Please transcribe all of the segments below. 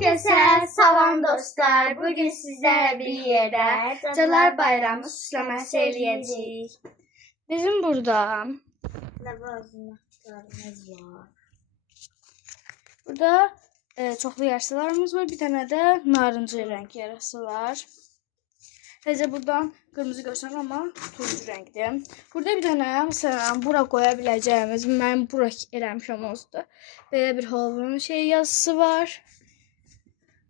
Herkese salam dostlar. Bugün sizlerle bir yere Cadılar Bayramı süslemesi eləyəcəyik. Bizim burada çoxlu yarısılarımız var. Bir tane de narıncı renk yarısı var. Sadece buradan kırmızı görsəm ama turuncu renkdir. Burada bir tane mesela bura koya biləcəyimiz, mən bura eləmişəm oldu. Belə bir Halloween yazısı var.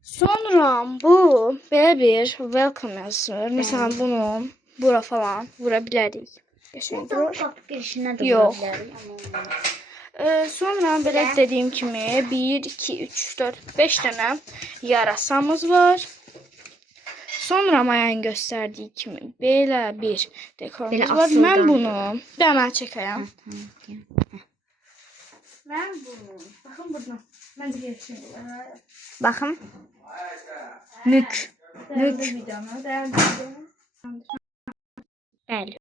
Sonra bu belə bir welcome yazısı var. Mesela bunu bura falan vura bilərik. Yox. Sonra belə dediyim kimi 1, 2, 3, 4, 5 tane yarasamız var. Sonra Maya'nın gösterdiği kimi belə bir dekorumuz var. Mən bunu hemen çəkəyəm. Mən bunu, baxın buradan. Məncə geçsin. Bakın. Mük. Mük. Bəli.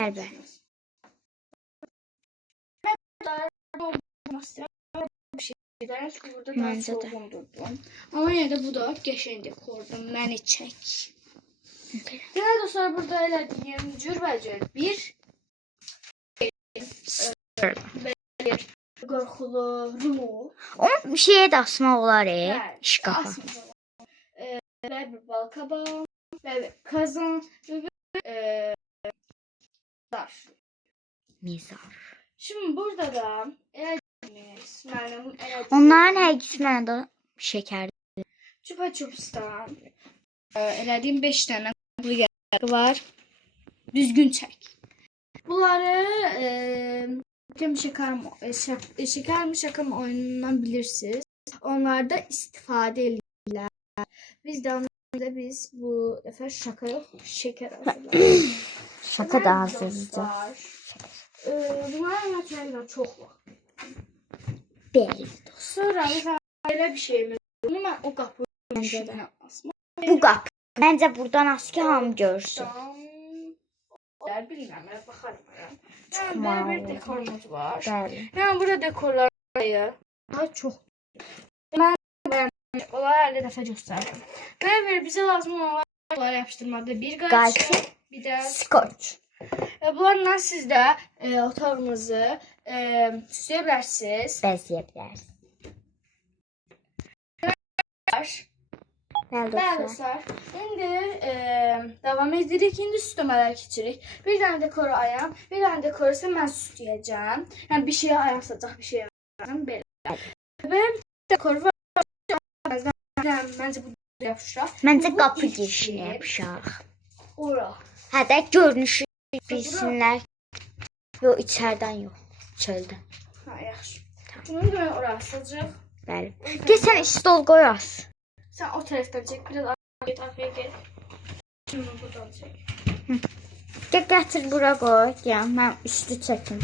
Bəli. Məncə də. Ama yine de bu da geçen dekordur. Məni çək. Değerli dostlar, burada elədiyim cürbəcür bir qorxulu ruh. Onun bir şeye de asma olar şkafa. Belə bir balkaba, belə bir kazan ve Mizar. Şimdi burada da elədiyimiz onların her ikisi mənə də şeker. Chupa Chups'tan elədiyim 5 tane var. Düzgün çək. Bunları şeker mi şaka mı oyunundan bilirsiniz. Onlar da istifade ediyorlar. Biz bu defa şaka yok, şeker hazırladık. Şaka da hazırlayacağız. Bunların materyalleri çok var. Belli. Sonra böyle bir şeyimiz var. Bunu ben o kapının içine asmam. Bu kapı. Bence buradan aski ham görsün. Bilmem, bakarım. Yani böyle bir dekorumuz var. Bəli. Yani burada dekorlar daha çok. Ben onları 50 defa gösterdim. Böyle bize lazım olanlar yapıştırmada bir gayet bir de Scotch. Bunlarla siz de otağınızı süsleyebilirsiniz. Bəzəyə Bəli dostlar. İndi devam edirik. İndi süsləmələr keçirik. Bir tane dekoru ayağım, bir tane dekoru ise mən süsləyəcəm. Yəni bir şeye ayağım satacaq, bir şeye ayağım belə. Böyle bir dekoru var. Bence bu yapışaq. Məncə qapı girişini yapışaq. Ora. Hətta görünüşü bilsinlər. Yox, içərdən yox. Çöldən. Ha, yaxşı. Bunu da oraya asacaq. Bəli. Gəlsən stol qoy as. Sen o taraftan çek. Biraz arkaya gel. Şimdi buradan çek. Gətir bura qoy. Ya, mən üstü çəkim.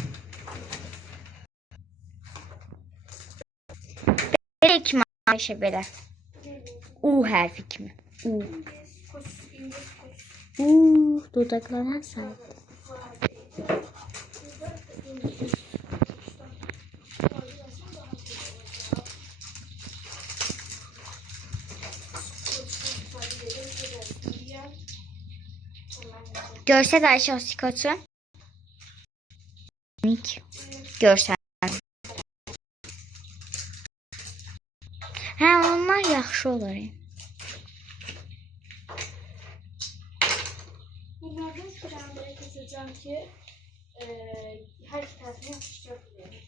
Belə kimi Ayşə belə. U hərfi kimi. U. Dodaqlara sahib. Görsel Ayşe o Skoç'u. Görsel. Hə, onlar yaxşı olur. Bunlardan bir tane keseceğim ki her iki tarafını yapıştırabilirim.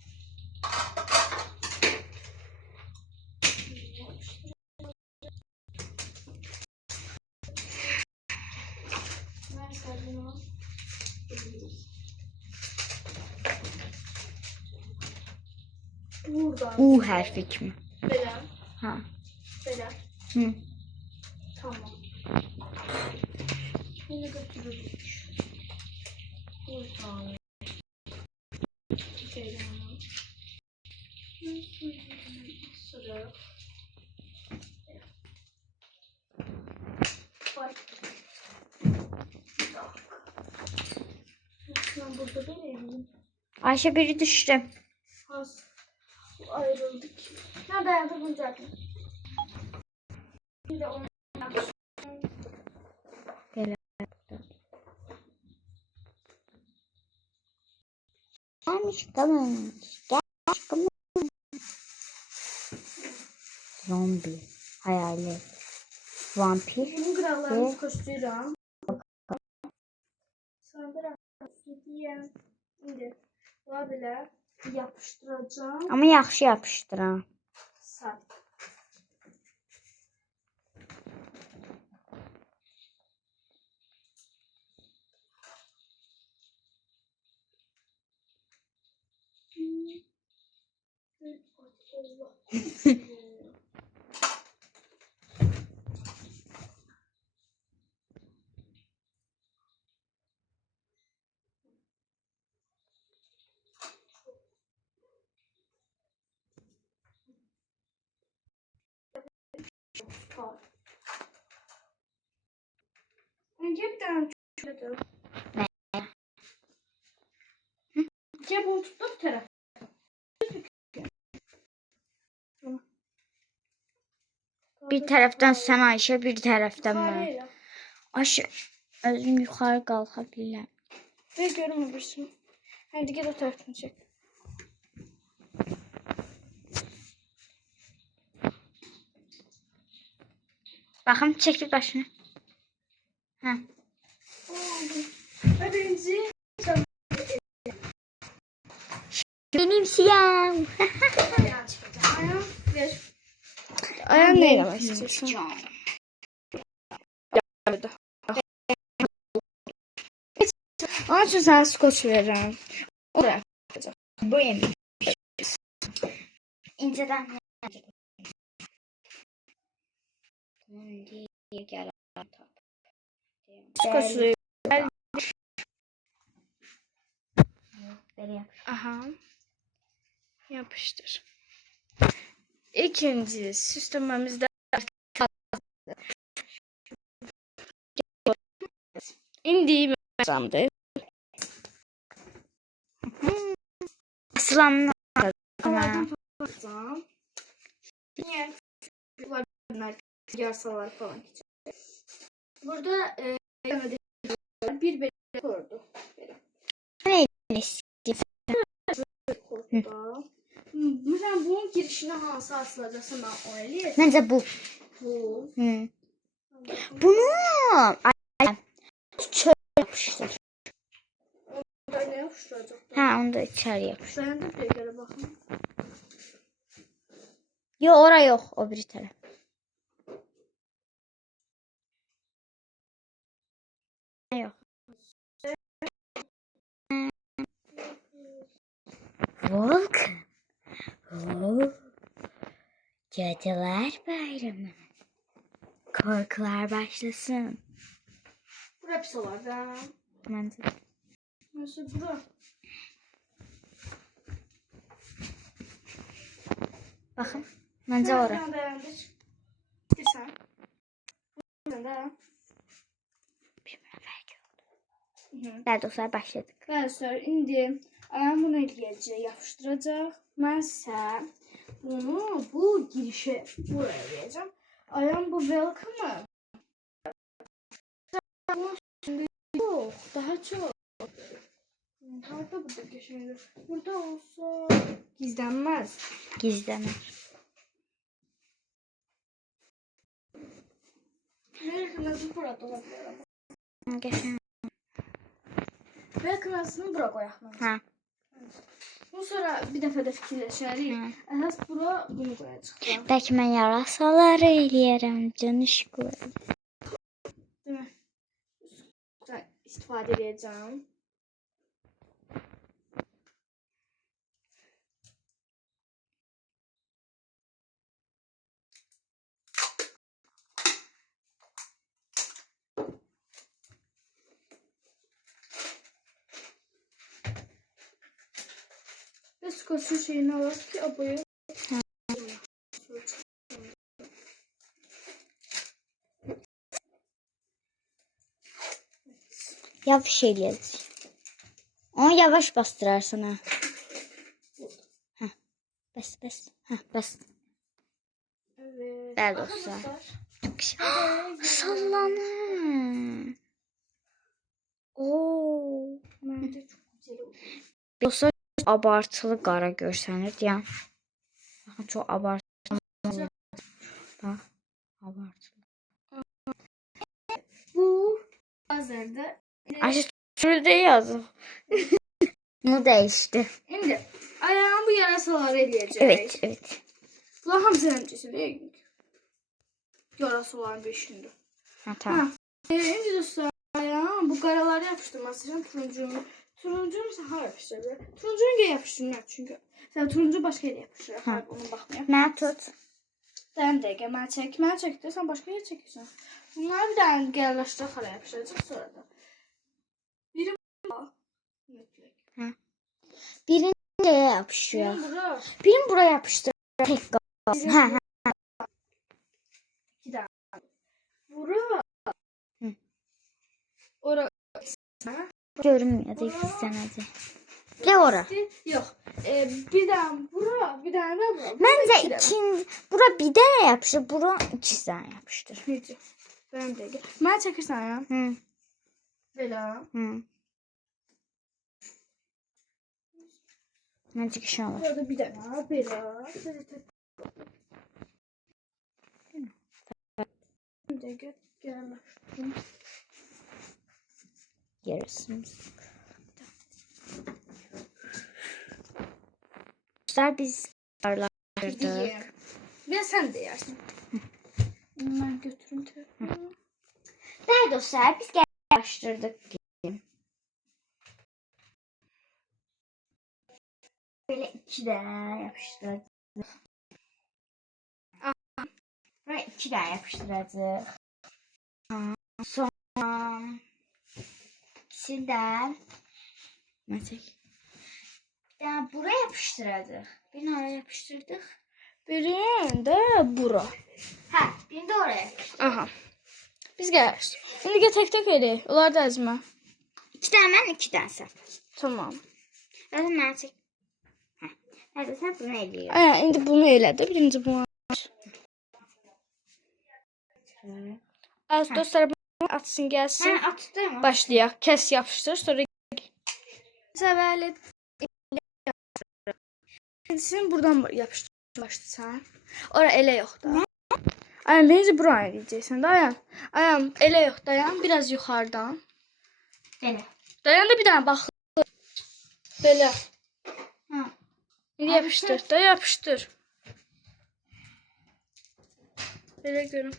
U hərfi kimi. Belə. Ha. Belə. Hı. Tamam. Yine götürürük. Buradan. Sıra. Bak. Ben burada değilim. Ayşe biri düştü. Az ayrıldık. Nerede ayakta bulacaktım? Bir de onu Gelmiş kalmış. Gelmiş kalmış. Zombi. Hayalet. Vampir. Bunun krallarını koşturuyorum. Sonra diyeyim. Şimdi daha böyle yapıştıracağım. Ama yaxşı yapışdır ha. Sert. Allah. Önce bir tane şöyle. Ne? Ya bunu tuttu bir taraf. Bir tərəfdən sən Ayşə, bir tərəfdən mən. Hayır. Ayşə, özüm yuxarı qalxa bilirəm. Ve görmemişsin. Hadi gel o tarafını çek. Baxım, çəkil başını. Hə. Birinci. Benimsiyəm. Ayağını çıkacağım. Ayağım ver. Ayağım ne demek istiyorsun? Onun için sana skoç veririm. Oraya. Bu yemin. İncədən gəl. Skoç veririm. Belə yap. Aha. Yapıştır. İkinci süslememizde indiğim zamdı. Aslanlar. Niye? Bunlar yarsalar falan. Burada bir bebek kordu. Mesela bunun girişine hansı asılacaksın ben o eli? Məncə bu. Bu. Hı. Bunu çöl yapışdır. Ben ne yapıştıracak? Hə, onu da içəri yapışdır. Ben de bir kere bakayım. Yo, ora yox, o biri tərəf. Yox. Volk. Cadılar Bayramı. Korkular başlasın. Bura pis olar da. Məncə. Mesela bura. Baxın. Məncə ora. Sen dayandır. İstersen. Sen de. Bir-birinə fərq yox. Hı. Bəli dostlar, başladıq. Ben sonra indi ayağım bunu eləyəcək, yapışdıracaq. Mən isə bunu bu girişe buraya eləyəcəm. Ayağım bu welcome. Yok, daha çok. Harada burada geçiyor. Burada olsa gizlenmez. Gizlənir. Ve kırmızı burada olabilir ama. Geçən. Ve kırmızısını bura koyalım. Hə. Bu sonra bir dəfə də fikirləşərik. Hı. Əsas bura bunu qoyacaq. Bəlkə mən yarasaları eləyərəm, canışqı. Değil mi? İstifadə edəcəm. Ve skoçun şeyini alalım ki aboyu. Yavaş eləyəcək. Onu yavaş bastırarsan ha. Hə. Bəs. Hə, bəs. Evet. Bəli dostlar. Çok güzel. Sallanır. Oo. Bence çok güzel oldu. Dostlar abartılı qara görsənir. Yəni çok abartılı. Bax, abartılı. Bu hazırdı. Ayşe şurada yazın. Bunu değişti. Şimdi ayağım bu yarasaları eləyəcək. Evet, evet. Bunlar hamısı həmçəsidir. Yarasaların beşiğində. Ha, tamam. Şimdi dostlar ayağım bu qaraları yapışdırması için turuncuyu. Turuncuyu mesela hara yapışdırır? Turuncuyu niye yapışdırmıyor çünkü? Sen turuncu başka yere yapışdırır. Ha. Ona bakmıyor. Mən tut. Dayan dəqiqə, mən çək. Mən çəkdir, sən başqa yer çəkirsən. Bunları bir dənə qərarlaşdıraq, xara yapışacaq sonra da. Biri mütləq. Ha. Birini nereye yapışıyor? Birim bura. Birini buraya yapıştır. Tek kalsın. Ha, ha. İki dənə. Bura. Hı. Ora. Görünmüyor da izlemedi. Ne ora? Yok. Bir dənə bura, bir dənə də bura. Bence İki dənə. ikinci. Bura bir tane yapıştır. Bura iki tane yapıştır. Necə? Dayan dəqiqə. Mən çəkirsən ya. Hı. Belə. Hı. Bence kişi olur. Burada bir dənə belə. Bir dəqiqə qərarlaşdırdım. Yarısımız. Dostlar biz karlaştırdık. Diyeyim. Bir sen de yersin. Ben götürüm telefonu. Değerli dostlar biz karlaştırdık. Böyle iki tane yapıştırdık. Böyle iki tane yapıştırdık. Sonra ikisinden mesela yani buraya yapıştırdık. Birini oraya yapıştırdık. Birini de bura. Ha, birini de oraya. Aha. Biz gəlirik. İndi tek tek eləyək. Onlar da əzmə. İki tane ben, iki tane sen. Tamam. Zaten ben çek. Heh. Nerede sen bunu eliyor. İndi bunu elədi. Birinci bunu. Az dostlar bunu atsın gəlsin. Ha, attı mı? Başlayaq. Kəs yapışdır. Sonra səvəli İkincisini buradan yapışdır. Başlasan. Ora elə yox da. Ayağım birinci buraya eləyəcəksən. Dayan. Ayağım elə yox. Dayan. Biraz yuxarıdan. Böyle. Dayan da bir dənə bax. Belə. Ha. İndi yapışdır. Da yapışdır. Belə görüm.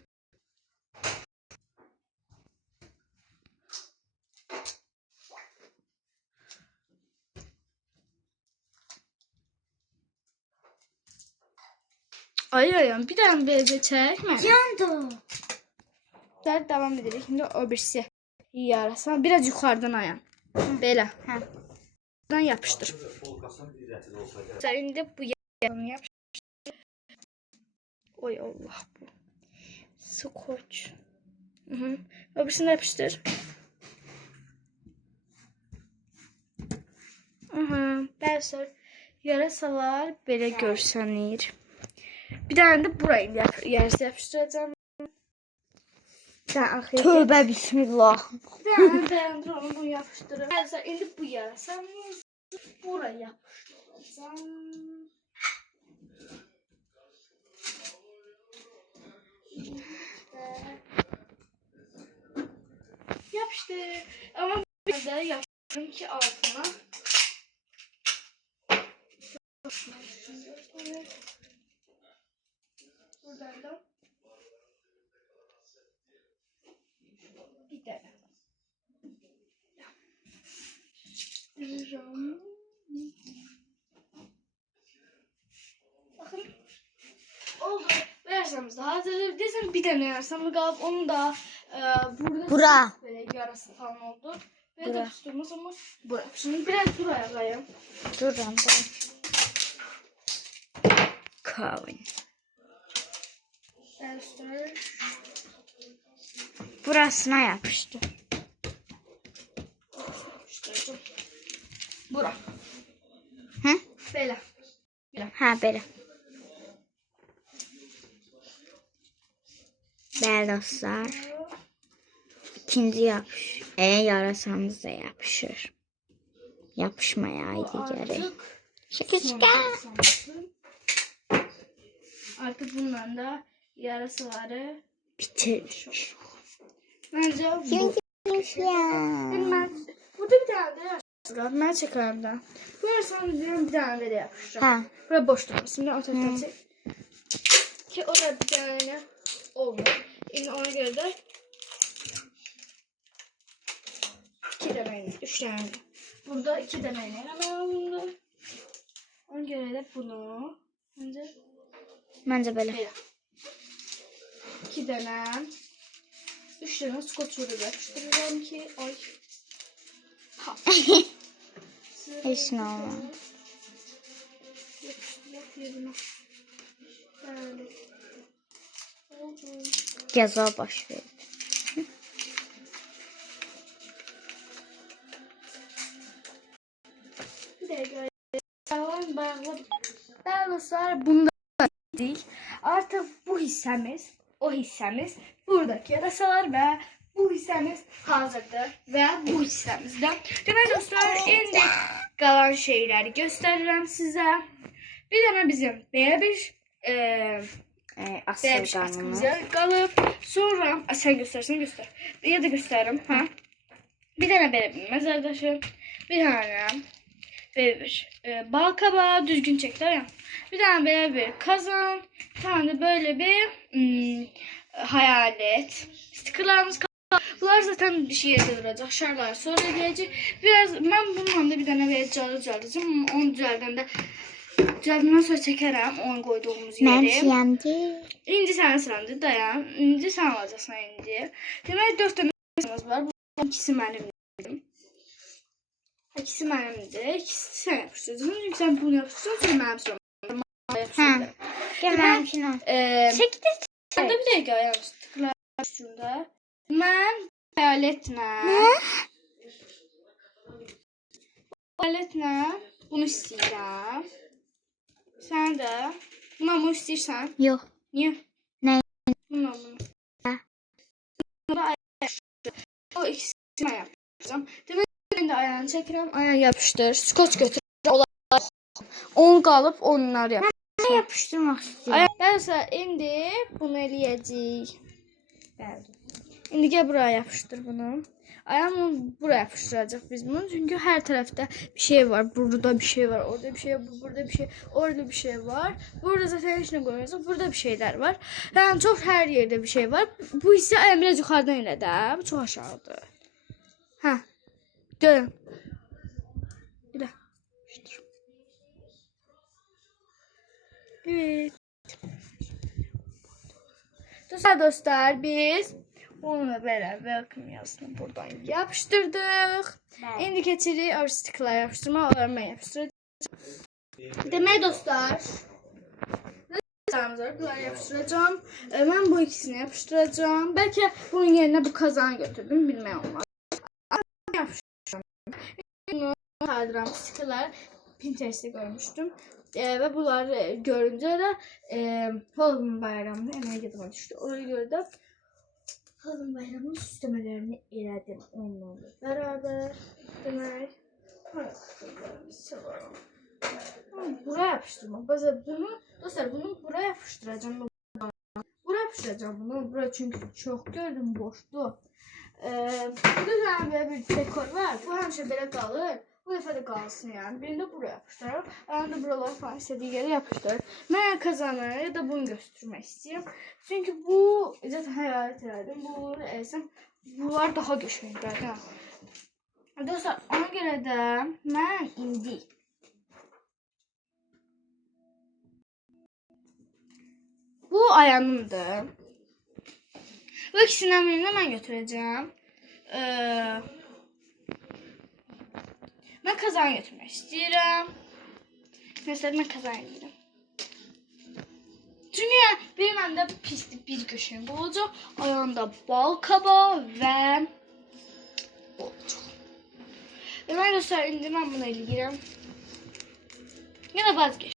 Ay ayağım bir dənə belə çəkmə. Yandı. Sonra devam edirik. Şimdi o birisi yarasa. Biraz yukarıdan ayağım. Böyle. Ha. Buradan yapıştır. Sen şimdi bu yanını yapıştır. Oy Allah bu. Skoç. Hı. O birisini de yapıştır. Aha. Bəzi yarasalar belə görsənir. Bir tane de burayı yarısı yapıştıracağım. Tövbe bismillah. Ben onu bunu yapıştırırım. Mesela indi bu yarasa buraya yapıştıracağım. Yapıştır. Ama bir de yapıştırırım ki altına. Buradan da bir tane. Bakın. Oldu. Versamız da hazır. Desem bir tane yarsam kalıp onu da burada Bura. böyle yarası falan oldu. Ve Bura. de tutturmaz ama bura. Şimdi biraz buraya koyayım. Dur lan. Kavun. Göster. Burasına yapıştı. Yapıştıracağım. Bura. Hı? Böyle. Ha böyle. Bəli dostlar. İkinci yapış. Yarasanız da yapışır. Yapışmayaydı gerek. Şaka şaka. Artık bundan da yarasaları Bitir. bence bu. Bilmem. Burada bir tane de yarası var. Ben çekerim de. Bu yarasını diyorum bir tane de yapıştıracağım. Ha. Buraya boş durmuş. Şimdi ortadan çek. Ki o da bir tane olmuyor. Şimdi ona göre de 2 demeyle, 3 tane. Burada 2 demeyle hemen bunda. Ona göre de bunu Bence böyle. 2 dene. 3 tane scotch rulo yapıştıracağım ki ay. Ha. Hiç ne olmaz. Yapıştırıp yerine. Böyle. Oldu. Ceza baş verir. Bir dakika. Bağlaslar bunda değil. Artık bu hissemiz, o hissemiz, buradaki yarasalar ve bu hissemiz hazırdır ve bu hissemizde. Demek dostlar, indi kalan şeyleri gösteririm size. Bir tane bizim böyle bir askımıza kalıp sonra sen göstersin göster. Ya da gösteririm ha. Bir tane böyle bir mezar taşı, bir tane böyle bir bal kabağı düzgün çekler ya. Bir tane böyle bir kazan, bir tane de böyle bir hayalet. Stickerlarımız kaldı. Bunlar zaten bir şeye duracak. Şarlar sonra gelecek. Biraz ben bundan da bir tane böyle çalacağım. Onu düzeltmeden sonra çekerim. Onu koyduğumuz yeri. Ben yandı. İnci sen sırandı dayan. İnci sen alacaksın indi. Demek 4 tane sıramız var. Bu ikisi benim. İkisi benimdi. İkisi sen yapıştıracaksın. Çünkü sen bunu yapıştıracaksın. Sonra benim sıram. Ha. Gel benimkini al. Çektir. Burada bir dakika yanlışlıkla üstünde. Ben hayaletme. Hayaletme. Bunu istəyirəm. Sen de. Bundan bunu istəyirsən. Yok. Niye? Ne? Bundan bunu. Ha. O ikisini ben yapacağım. Demek ben de ayağını çəkirəm. Ayağını yapıştır. Scotch götür. Onu qalıp onlar yap. Ne yapıştırmak istiyorum. Arkadaşlar indi bunu eləyəcəyik. İndi gel buraya yapıştır bunu. Ayağımı buraya yapıştıracak biz bunu. Çünkü her tarafta bir şey var. Burada bir şey var. Orada bir şey var. Burada bir şey. Orada bir şey var. Burada zaten içine koyuyoruz. Burada bir şeyler var. Yani çok her yerde bir şey var. Bu ise ayağım biraz yukarıdan ile de. Bu çok aşağıda. Ha. Dön. Bir de. Evet. Dostlar biz onunla beraber welcome yazısını buradan yapıştırdık. Şimdi keçirik stickler yapıştırma öğrenme yapıştıracağız. Demek dostlar bunları yapıştıracağım. Ben bu ikisini yapıştıracağım. Belki bunun yerine bu kazan götürdüm. Bilmem olmaz. Yapıştıracağım. Bunu kaldıran stickler Pinterest'te görmüştüm. Ve bunları görünce de Halloween bayramında emeğe yadıma düştü. Oraya göre de Halloween bayramının süslemelerini elədim onlarla beraber. Demek buraya yapıştırmak. Bazen bunu dostlar bunu buraya yapıştıracağım. Buraya yapıştıracağım bunu. Buraya çünkü çok gördüm boştu. Burada böyle bir dekor var. Bu hemşe böyle kalır. Bu defa da kalsın yani. Birini de buraya yapıştırırım. Ayağını buraları falan istediği yere yapıştırır. Ben kazanları ya da bunu göstermek istiyorum. Çünkü bu zaten hayalet ederdim. Bunları elsem bunlar daha güçlüydü. Dostlar ona göre de ben indi. Bu ayağımdır. Bu ikisinden birini ben götüreceğim. Ben kazan götürmek istiyorum. Mesela ben kazan giderim. Çünkü yani benim elimde pislik bir köşem bu olacak. Ayağımda bal kabağı ve olacak. Ben göstereyim ben bunu eləyirəm. Ya da vazgeç.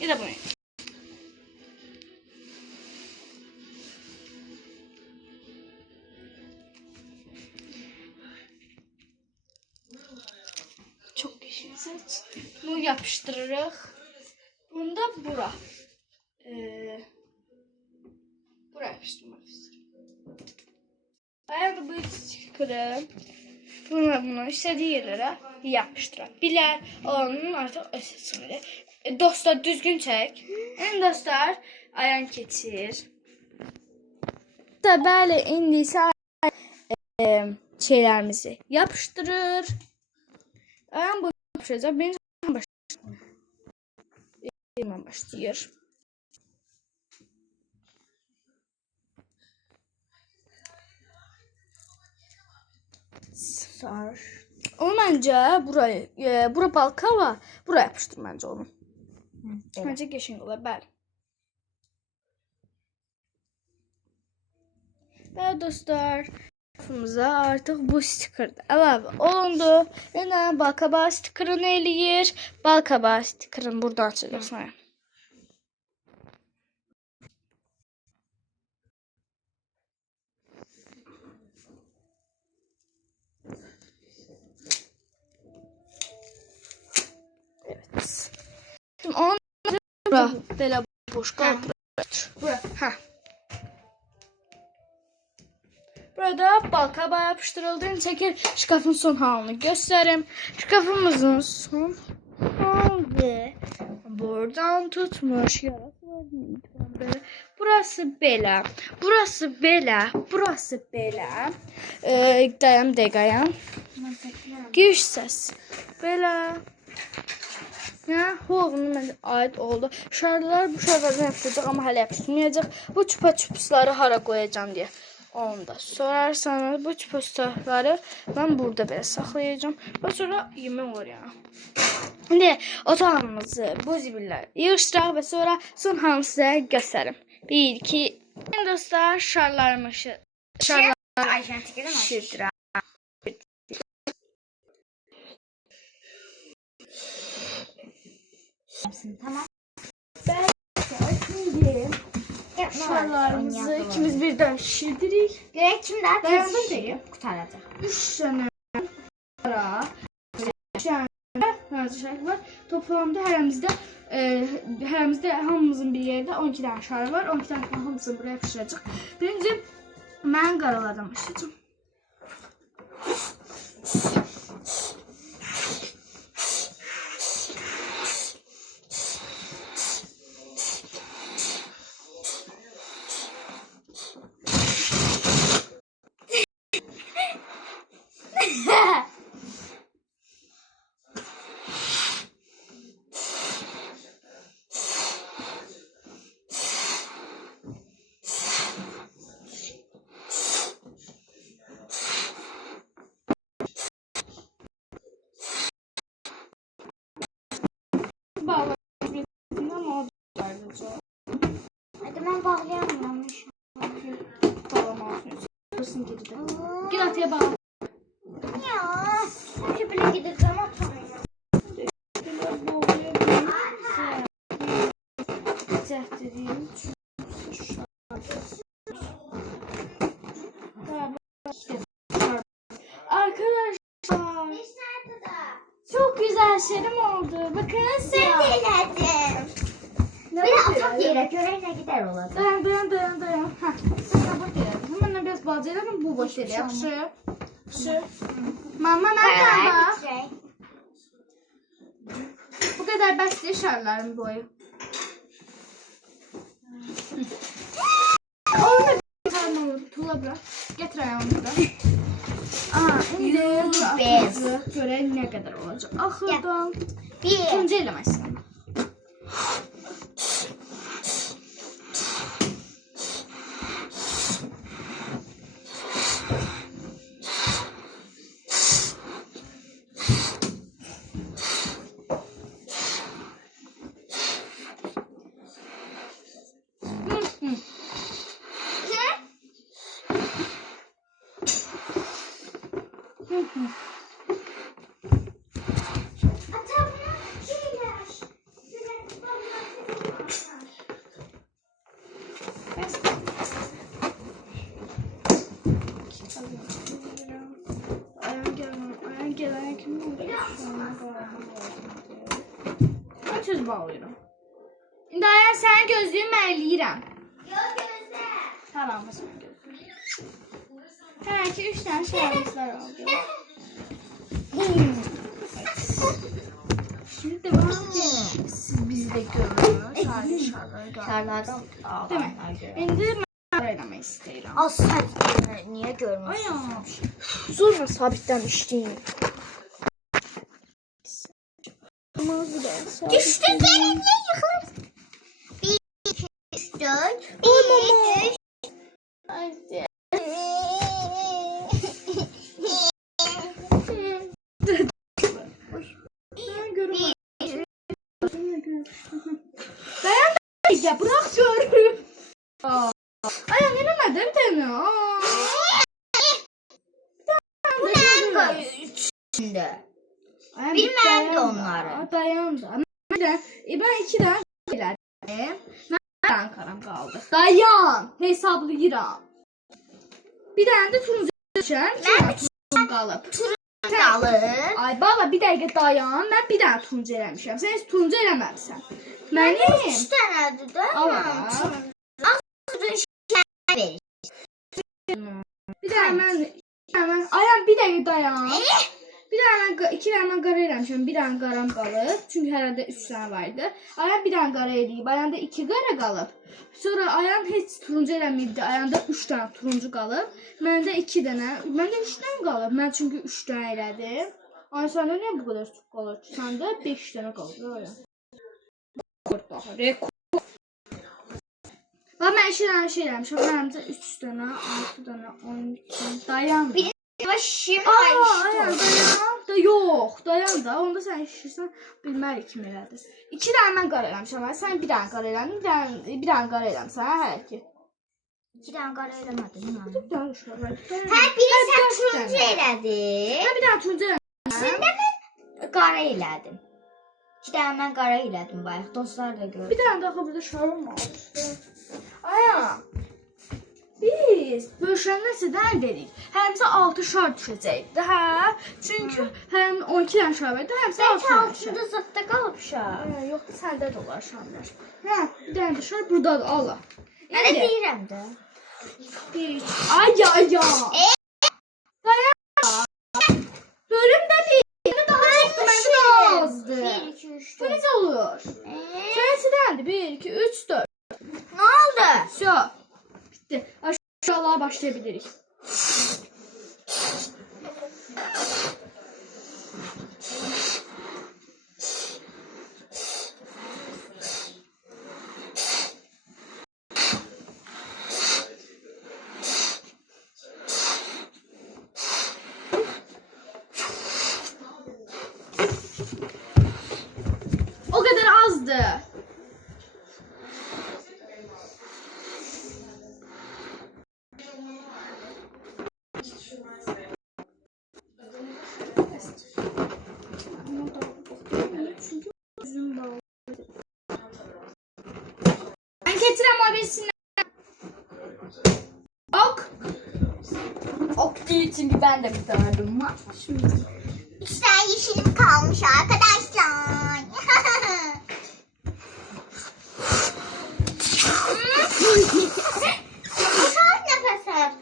Ya da bunu. basit. Bunu yapıştırırıq. Bunu da bura. Bura yapıştırmaq istəyirəm. Ayağı bu stikeri bunu istədiyi yerlərə yapışdıra bilər. Onun artıq əsasında. Dostlar düzgün çək. Dostlar ayağın keçir. Bəli, indi isə şeylərimizi yapışdırır. Ayağım bu yapışacaq. Birinci başlayır. Sar. Onu məncə bura balka var. Buraya yapışdır məncə onu. Məncə qəşəng olar, bəli. Bəli dostlar, sınıfımıza artıq bu stiker əlavə olundu. Yəni balkabağı stikerini eləyir. Balkabağı stikerini buradan açacaqsan. Evet. Şimdi onu belə boş qaldır. Bura. Burada balkabağı yapıştırıldığını çəkir. Şkafın son halını göstərim. Şkafımızın son halı buradan tutmuş. Burası belə. Burası belə. Burası belə. Dayan. Giriş səs. Belə. Ya, hovunun mənə aid oldu. Şarlar bu şarlardan yapışacaq, amma hələ yapışmayacaq. Bu çupa-çupsları hara qoyacağım deyə. Onu da sorarsanız bu çupa-çupsları mən burada belə saxlayacağım. Və sonra yemək olur ya. İndi otağımızı bu zibillər yığışdıraq və sonra son hamı sizə göstərim. 1, 2, dostlar şarlarımızı şirdirəm. Tamam. Ben şimdi şarlarımızı ikimiz birden şişirdirik. Görək kim daha Dayandım tez deyim. qurtaracaq. 3 tane şara, 3 tane şar var. Toplamda hərəmizdə hamımızın bir yerdə 12 tane şar var. 12 tane hamımızın buraya yapışacaq. Birinci mən qaralardan başlayacağım. Hadi mən bağlayamıyorum. Gel atıya bağla. Ya, çünkü bile gideceğim atamıyorum. Arkadaşlar çok güzel şeyim oldu. Bakın Sen eğlendin. Bir atak yere göreyle gider olacak. Dayan. Heh. Sen bak ya. Hemen biraz bağlayalım bu boş yere. Şu. Mama nereden bak? Bu kadar basit şarların boyu. Onu da bir tuğla bırak. Getir ayağını bırak. Şimdi bu göre ne kadar olacak. Ahırdan. İkinci elemezsin. bağlayıram. İndi Ayan sənin gözlüyün mən eləyirəm. Yox gözlə. Tamam, o zaman gözlüyüm. Hə ki, 3 dənə şəhərimizlər oldu. Şimdi devam edelim. Siz bizi de görün. Şarları görün. Şarlardan Demek. İndi mən eləmək istəyirəm. Az sən niyə görmüyorsun? Ayan. Zorla sabitləmişdim. Düştü üzerine niye yıkılır? 1, 2, 3, 4. 1, 2, 3. Dayan ya, bırak görürüm. Ayan yenemedim seni. Bu ne içinde? Bilmem de onları. Dayan da. Ben 2 tane elədim. Mən karam qaldı. Dayan. Hesablayıram. Bir tane de turuncu düşən. Turuncu qalıb. Kalır. Ay baba bir dəqiqə dayan. Mən bir dənə turuncu eləmişəm. Sən heç turuncu eləməmisən. Mənim 3 tanedir de. Allah. Verir. Bir dənə mən Ayan bir dəqiqə dayan. Bir dənə 2 dənə mən qara eləmişəm. Bir dənə qaram qalıb. Çünki hərədə 3 dənə vardı. Ayan bir dənə qara eləyib. Ayanda 2 qara qalıb. Sonra Ayan heç turuncu eləməyibdi. Ayanda 3 dənə turuncu qalıb. Məndə 2 dənə. Məndə 3 dənə qalıb. Mən çünki 3 dənə elədim. Ay səndə niyə bu qədər çox qalır ki? Səndə 5 dənə qalır. Ayan. Rekord. Bax mən 2 dənə şey eləmişəm. Məndə 3 dənə, 6 dənə, 12. Dayan. Başım Ayan dayan da yox. Dayan da. Onda sən işirsən bilmərik kim elədir. 2 dənə mən qara eləmişəm. Sən bir dənə qara elədin. Bir dənə qara eləmişsən. Hələ ki. 2 tane qara eləmədin. Bir dənə uşaqlar. Hə, biri sən turuncu elədin. Hə bir dənə turuncu eləmişəm. Səndə mən qara elədim. 2 tane mən qara elədim bayaq. Dostlar da gördü. Bir dənə daha burada şarım var. Ayan. Biz bölüşəndən nə dedik? Həmsə 6 şar düşəcəkdi, hə? Çünki həm 12 dənə şar vardı, həmsə 6 Bəlkə dənə şar. altında zıtda qalıb şar. Yox, səndə də olar şarlar. Hə, bir dənə də şar buradadır, Allah. Mən də deyirəm də. Ay. Dayan. Bölüm də deyil. Məndə daha çoxdur, məndə daha azdır. 1, 2, 3, Bu 4. necə olur? Sənsidəndir. 1, 2, 3, 4. Ne oldu? Şo. Bitti. Aşağıya başlayabiliriz. O kadar azdı. Ben getirem abisine. Ok. Ok değil çünkü ben de bitirdim. Şimdi. 3 tane yeşilim kalmış arkadaşlar. Boşalt nefes al.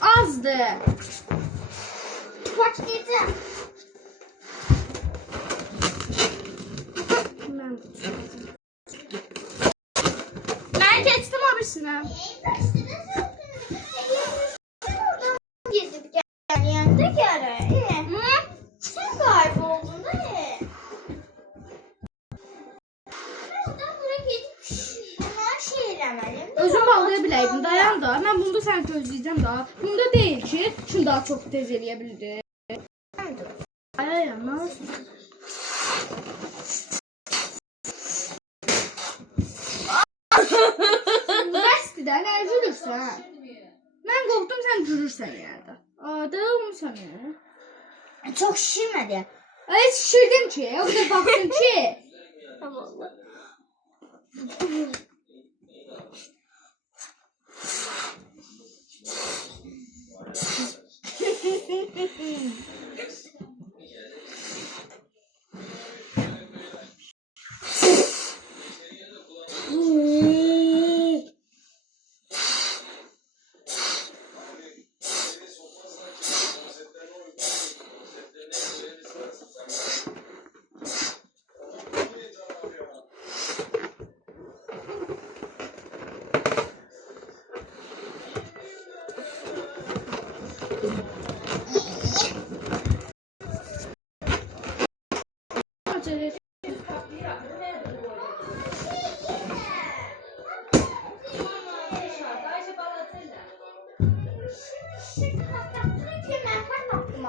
Azdı. Başlayacağım. Ben geçtim abisine. Gezip gel yanında gel. Sen kayboldun da ben buraya gidip hemen şey eləmədim. Özüm bağlaya biləydim. Dayan da. Mən bunda sən gözləyəcəm daha. Bunda deyil ki, şunu daha çox tez eləyə bildi. Ay ama. Bəsdir, nə gülürsən? Mən qorxdum sən gülürsən yəni. Aa, da olmusan yəni. Çok şişirmədi. Ay şişirdim ki. O kadar baktım ki. Tamam.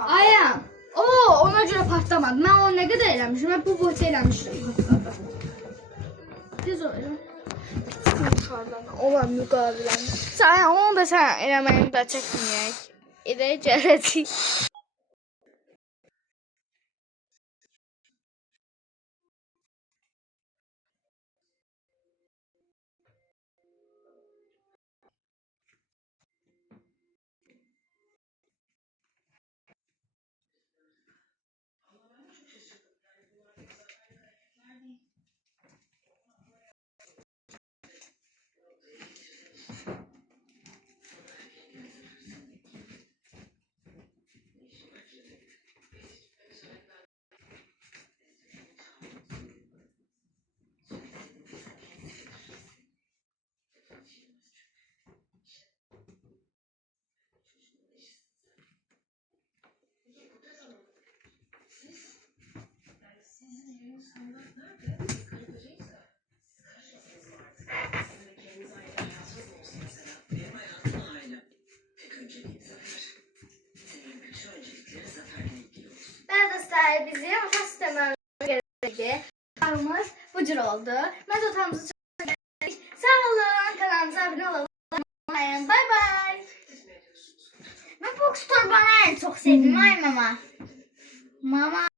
Ayağım. Ona göre patlamadı. Ben onu ne kadar eləmişim? Ben bu boyutu eləmişim. Tez olayım. Olan müqavilən. Sən onu da sən eləməyini də çəkməyək. Edək gələcək. Ben dostlar bizi otak sistemlerine gerekli. Kanalımız bu cür oldu. Ben otağımızı çok sevdik. Sağ olun. Kanalımıza abone olalım. Bye bye. Ben Box Torban'ı en çok sevdim. Ay mama. Mama.